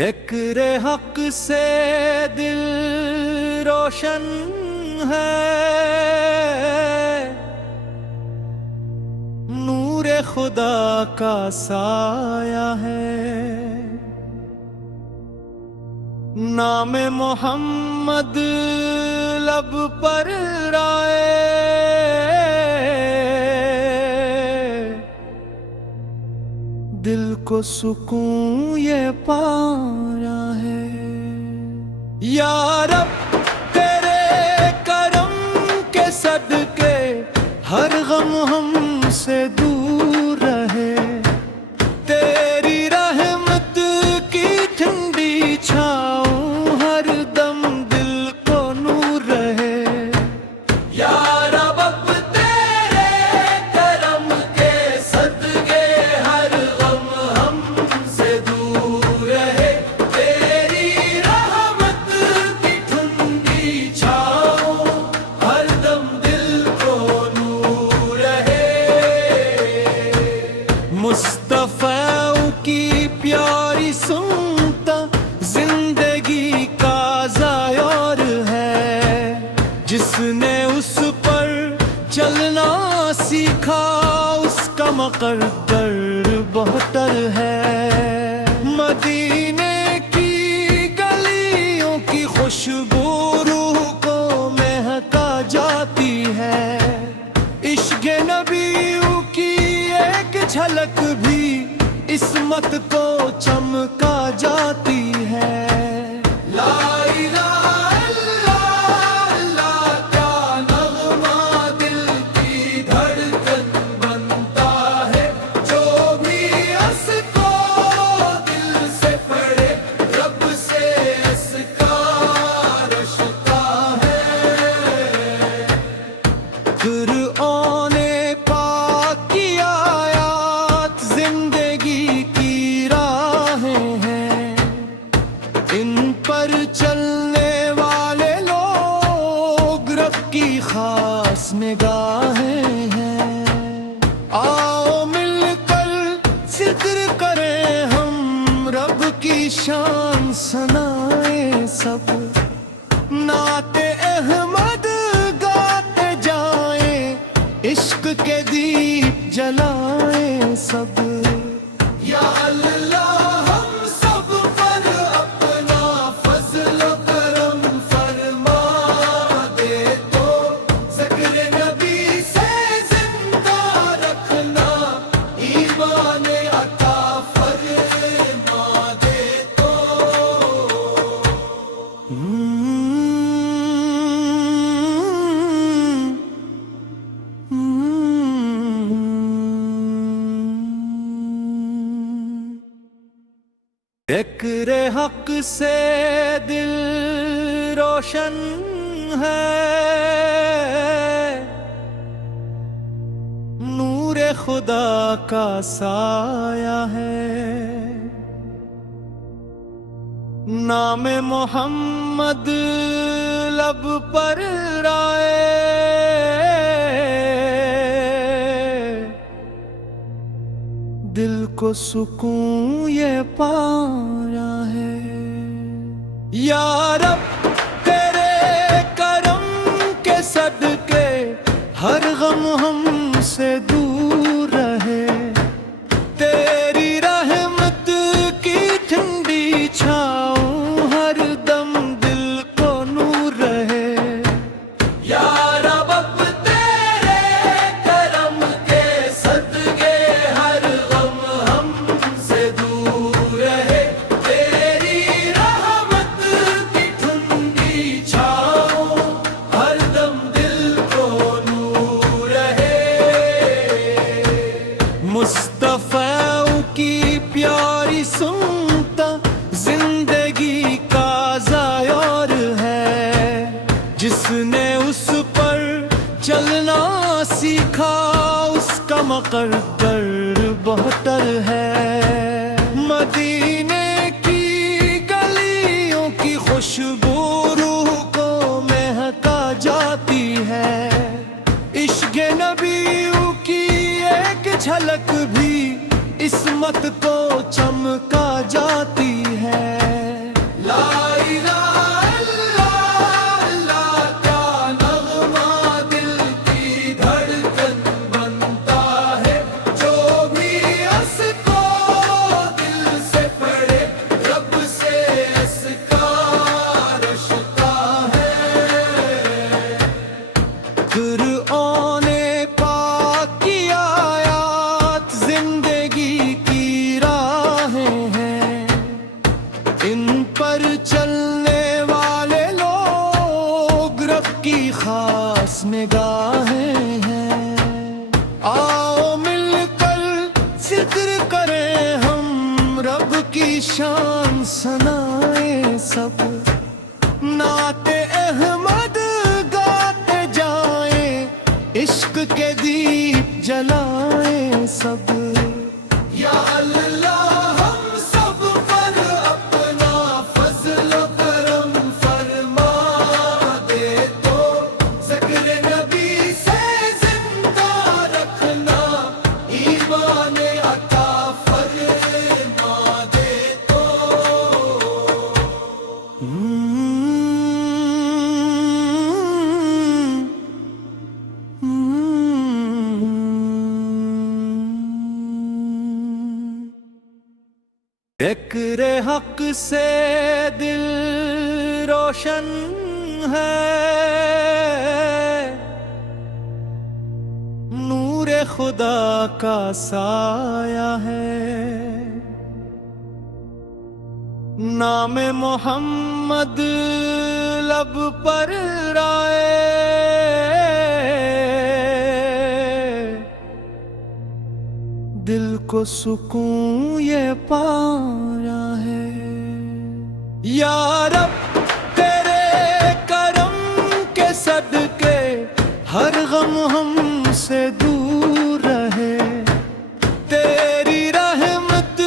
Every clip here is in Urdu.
ذکر حق سے دل روشن ہے، نور خدا کا سایہ ہے، نام محمد لب پر رائے، دل کو سکون یہ پایا ہے۔ یا رب تیرے کرم کے صدقے ہر غم ہم سے دور رہے، تیری رحمت کی ٹھنڈی چھاؤں ہر دم دل کو نور رہے۔ یا رب تیرے کرم کے صدقے ہر غم ہم سے دور رہے، تیری رحمت کی ٹھنڈی چھاؤں ہر دم دل کو نور رہے۔ مصطفیٰ کی پیاری سنتا زندگی کا ذائر ہے، جس نے اس پر چلنا سیکھا اس کا مقدر بہتر ہے۔ مدینے کی گلیوں کی خوشبو روح کو مہکا جاتی ہے، عشق نبیوں کی ایک جھلک بھی عصمت کو چمکا جاتی ہے۔ لا الہ الا اللہ کیا نغمہ دل کی دھڑکن بنتا ہے، جو بھی اس کو دل سے پڑھے رب سے اس کا رشتہ ہے۔ قرآن پاک کی آیات زندگی کی راہیں ہیں، ان پر چلنے والے لوگ رب کی خاص نگاہیں ہیں۔ آؤ مل کر ذکر کریں ہم رب کی شان سنائیں سب، نعت احمد گاتے جائیں، عشق کے دیپ جلائیں سب۔ یا اللہ ہم سب پر اپنا فضل و کرم فرما دے، تو ذکر نبی سے زندہ رکھنا ایمان عطا فرما دے تو۔ ذکر حق سے دل روشن ہے، نور خدا کا سایہ ہے، نام محمد لب پر رائے، دل کو سکون یہ پایا ہے۔ یا رب تیرے کرم کے صدقے ہر غم ہم سے دور رہے، تیری رحمت کی ٹھنڈی چھاؤں ہر دم دل کو نور رہے۔ یا رب تیرے کرم کے صدقے ہر غم ہم سے دور رہے، تیری رحمت کی ٹھنڈی چھاؤں ہر دم دل کو نور رہے۔ مصطفیٰ کی پیاری سنتا زندگی کا ذائر ہے، جس نے اس پر چلنا سیکھا اس کا مقدر بہتر ہے۔ مدینے کی گلیوں کی خوشبو روح کو مہکا جاتی ہے، عشق نبیوں کی ایک جھلک بھی عصمت کو چمکا جاتی ہے۔ ان پر چلنے والے لوگ رب کی خاص نگاہیں ہیں۔ آؤ مل کر ذکر کریں ہم رب کی شان سنائیں سب، نعت احمد گاتے جائیں، عشق کے دیپ جلائیں سب۔ یا اللہ ہم سب پر اپنا فضل و کرم فرما دے، تو ذکر نبی سے زندہ رکھنا ایمان عطا فرما دے تو۔ ذکر حق سے دل روشن ہے، نور خدا کا سایہ ہے، نام محمد لب پر رائے، دل کو سکون یہ پایا ہے۔ یا رب تیرے کرم کے صدقے ہر غم ہم سے دور رہے، تیری رحمت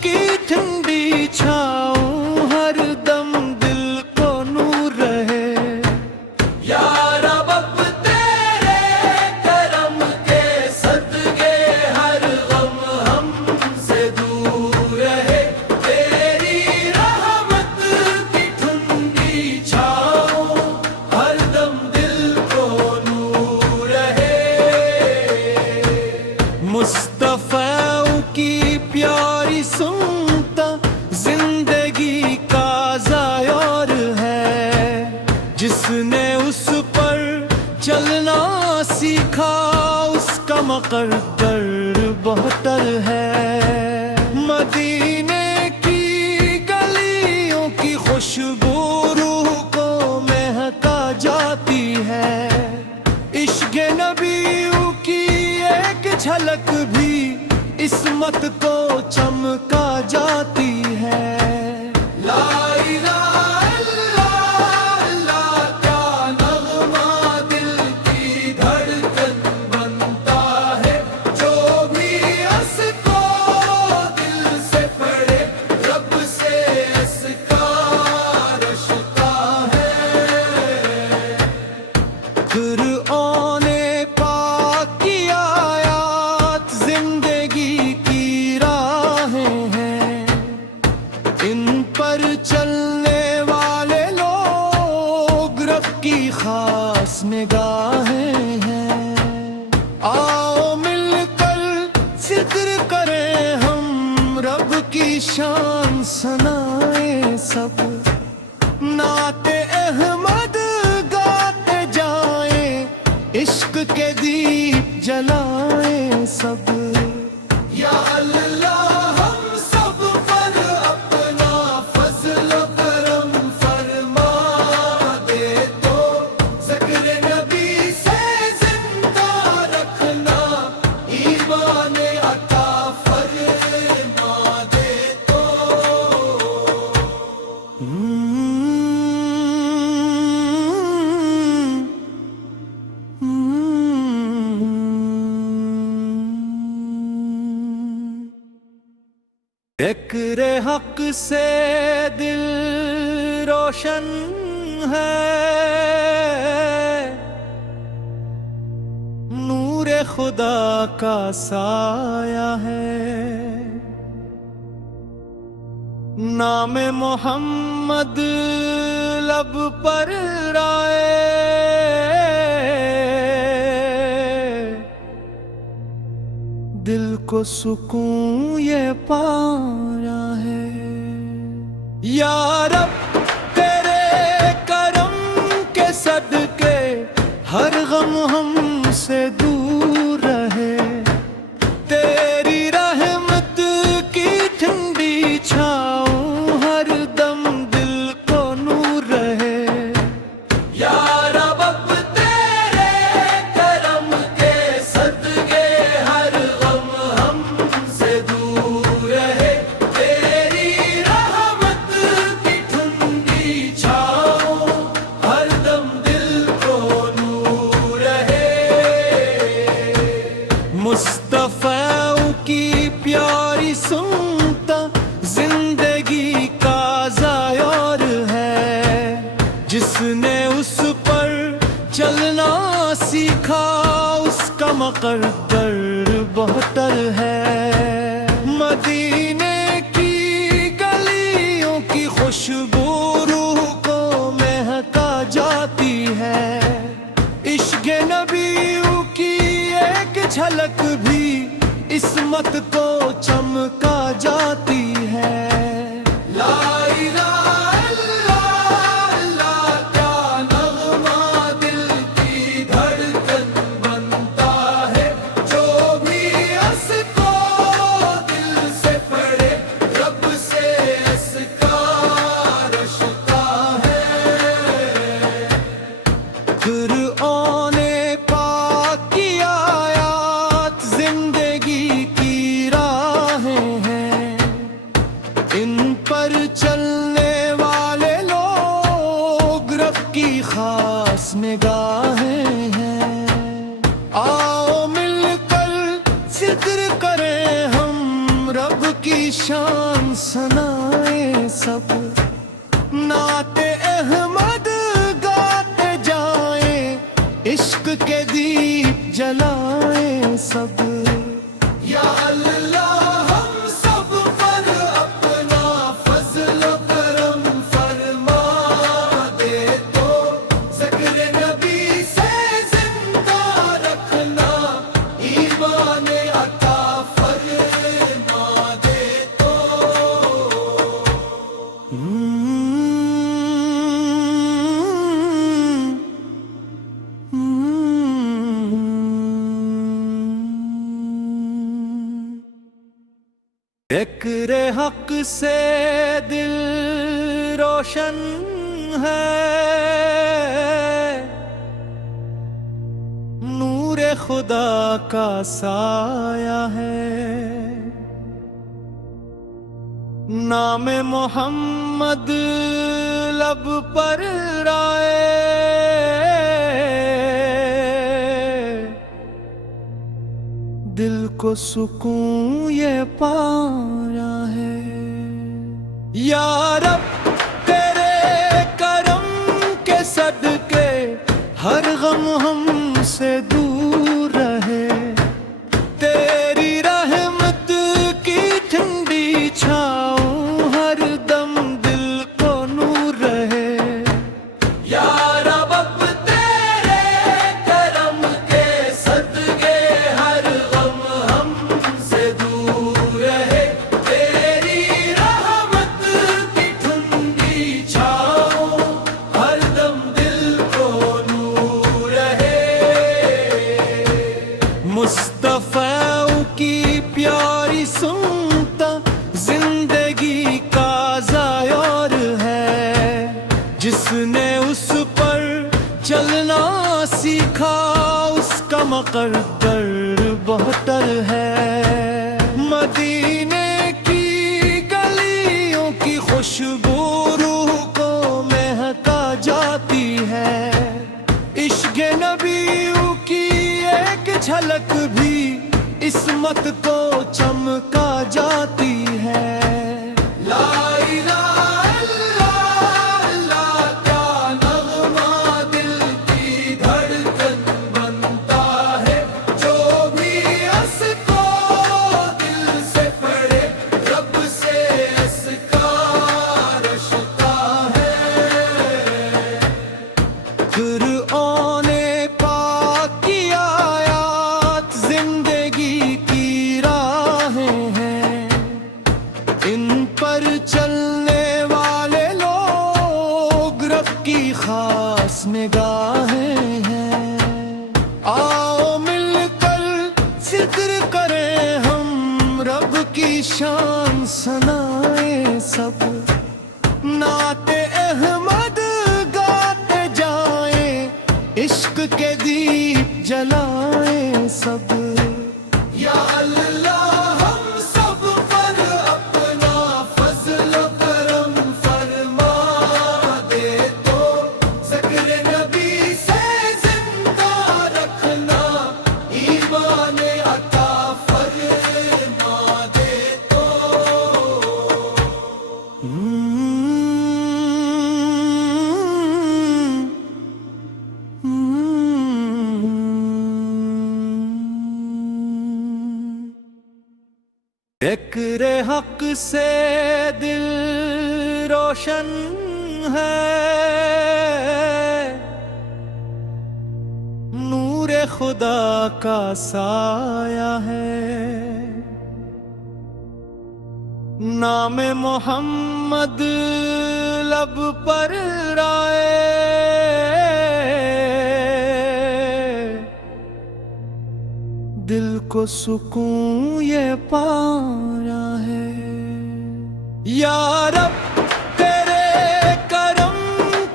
کی ٹھنڈی چھاؤں ہر دم دل کو نور رہے۔ یا رب اب تیرے کرم کے صدقے ہر غم ہم سے دور رہے، تیری رحمت کی ٹھنڈی چھاؤں ہر دم دل کو نور رہے۔ مصطفیٰ کی پیاری سنتا زندگی کا ضیاء ہے، جس نے اس پر چلنا سیکھا اس کا مقدر بہتر ہے۔ مدینے کی گلیوں کی خوشبو روح کو مہکا جاتی ہے، عشق نبی کی ایک جھلک بھی عصمت کو چمکا جاتی ہے۔ لا الہ الا اللہ کا نغمہ دل کی دھڑکن بنتا ہے، جو بھی اس کو دل سے پڑھے رب سے اس کا رشتہ ہے۔ قرآن پاک کی آیات زندگی کی راہیں ہیں، ان پر چلنے والے لوگ رب کی خاص نگاہیں ہیں۔ آؤ مل کر ذکر کریں ہم رب کی شان سنائیں سب، نعت احمد گاتے جائیں، عشق کے دیپ جلائیں سب۔ یا اللہ ہم سب پر اپنا فضل و کرم فرما دے، تو ذکر نبی سے زندہ رکھنا ایمان عطا فرما دے تو۔ ذکر حق سے دل روشن ہے، نور خدا کا سایہ ہے، نام محمد لب پر رائے، دل کو سکون یہ پایا ہے۔ یا رب تیرے کرم کے صدقے ہر غم ہم سے دور رہے، تیری رحمت کی ٹھنڈی چھاؤں ہر دم مقدر بہتر ہے، مدینے کی گلیوں کی خوشبو روح کو مہکا جاتی ہے، عشق نبی کی ایک جھلک بھی عصمت کو چمکا جاتی ہے۔ لا الہ الا اللہ کیا نغمہ دل کی دھڑکن بنتا ہے، جو بھی اس کو دل سے پڑھے رب سے اس کا رشتہ ہے۔ قرآن پاک کی آیات زندگی کی راہیں ہیں، ان پر چلنے والے لوگ رب کی خاص نگاہیں ہیں۔ آؤ مل کر ذکر کریں ہم رب کی شان سنائیں سب، نعت احمد گاتے جائیں، عشق کے دیپ جلائیں سب۔ یا اللہ ہم سب پر اپنا فضل و کرم فرما دے، تو ذکر نبی سے زندہ رکھنا ایمان عطا فرما دے تو۔ ذکر حق سے دل روشن ہے، نور خدا کا سایہ ہے، نام محمد لب پر رائے، دل کو سکون یہ پایا ہے۔ یا رب تیرے کرم کے صدقے ہر غم ہم سے دور رہے، تیری رحمت کی ٹھنڈی چھاؤں ہر دم دل کو نور رہے۔ یا رب اب تیرے کرم کے صدقے ہر غم ہم سے دور رہے، تیری رحمت کی ٹھنڈی چھاؤں ہر دم دل کو نور رہے۔ مصطفیٰ کی پیاری سنتا زندگی کا ضیور ہے، جس نے اس پر چلنا سیکھا اس کا مقدر بہتر ہے، مدینے کی گلیوں کی خوشبو روح کو مہکا جاتی ہے، عشق نبی کی ایک جھلک بھی عصمت کو چمکا جاتی ہے۔ لا الہ الا اللہ کیا نغمہ دل کی دھڑکن بنتا ہے، جو بھی اس کو دل سے پڑھے رب سے اس کا رشتہ ہے۔ قرآن پاک کی آیات زندگی کی راہیں ہیں، ان پر چلنے والے لوگ رب کی خاص نگاہیں ہیں۔ آؤ مل کر ذکر کریں ہم رب کی شان سنائیں سب، نعت احمد گاتے جائیں، عشق کے دیپ جلائیں سب۔ یا اللہ ہم سب پر اپنا فضل و کرم فرما دے، تو ذکر نبی سے زندہ رکھنا ایمان عطا فرما دے تو۔ ذکر حق سے دل روشن ہے، نور خدا کا سایہ ہے، نام محمد لب پر رائے، دل کو سکون یہ پایا ہے۔ یا رب تیرے کرم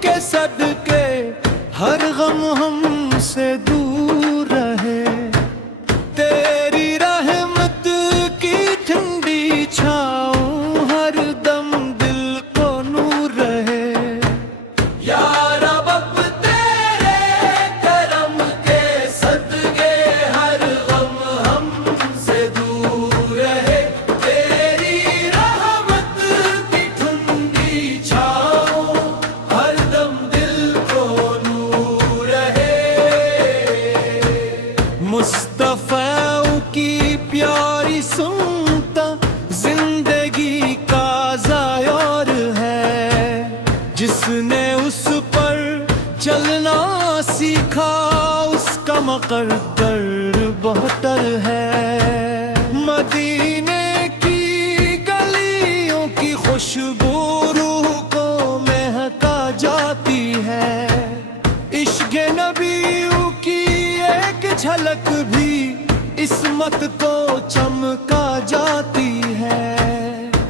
کے صدقے ہر غم ہم سے دور رہے، تیری رحمت کی ٹھنڈی چھاؤں ہر دم دل کو نور رہے۔ یا رب اب تیرے کرم کے صدقے ہر غم ہم سے دور رہے، تیری رحمت کی ٹھنڈی چھاؤں ہر دم دل کو نور رہے۔ مصطفیٰ کی پیاری سنتا زندگی کا ذائر ہے، جس نے اس پر چلنا سیکھا اس کا مقدر بہتر ہے۔ مدینے کی گلیوں کی خوشبو روح کو مہکا جاتی ہے، عشق نبیوں کی ایک جھلک بھی عصمت کو چمکا جاتی ہے۔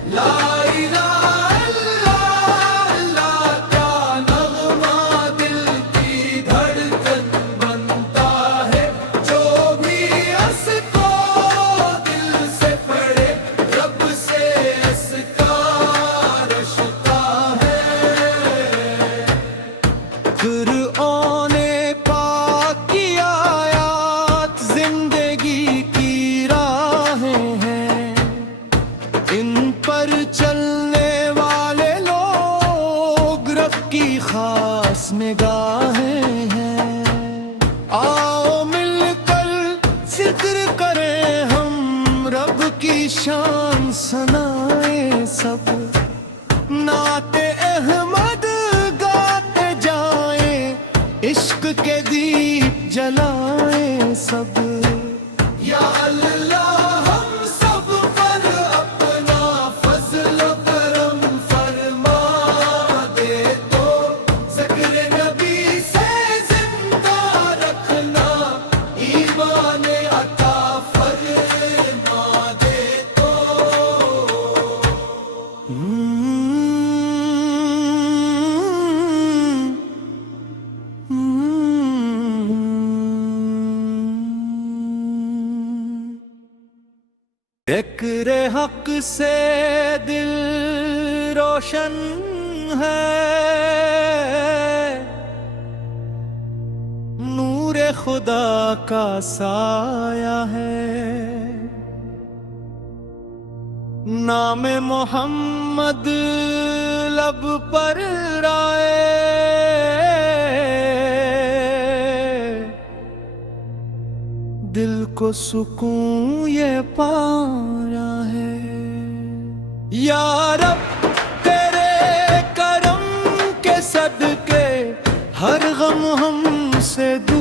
لا الہ الا اللہ کا نغمہ دل کی دھڑکن بنتا ہے، جو بھی اس کو دل سے پڑھے رب سے اس کا رشتہ ہے۔ قرآن پاک کی آیات زندگی کی راہیں ہیں، ان پر چلنے والے لوگ رب کی خاص نگاہیں ہیں۔ آؤ مل کر ذکر کریں ہم رب کی شان سنائیں سب، نعت احمد گاتے جائیں، عشق کے دیپ جلائیں سب۔ یا اللہ ہم سب پر اپنا فضل و کرم فرما دے، تو ذکر نبی سے زندہ رکھنا ایمان عطا فرما دے تو۔ ذکر حق سے دل روشن ہے، نور خدا کا سایہ ہے، نام محمد لب پر رائے، دل کو سکون یہ پایا ہے۔ یا رب تیرے کرم کے صدقے ہر غم ہم سے دور